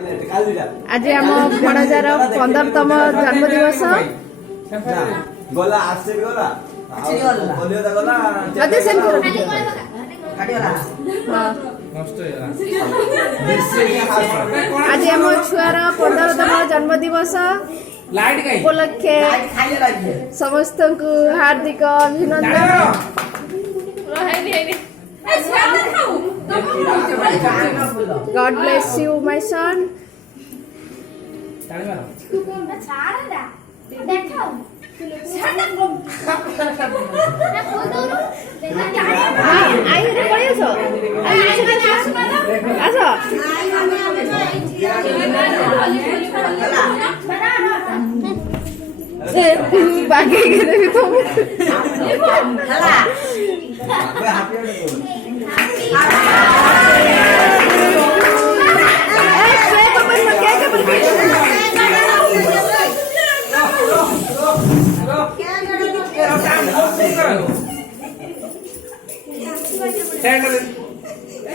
आज आम भणजार 15तम जन्मदिवस गला आसे गला बोलियो गला अदे सेम करो आज आम छुआर 15तम जन्मदिवस उपलक्षे समस्त को हार्दिक अभिनंदन। God bless you, my son. Stand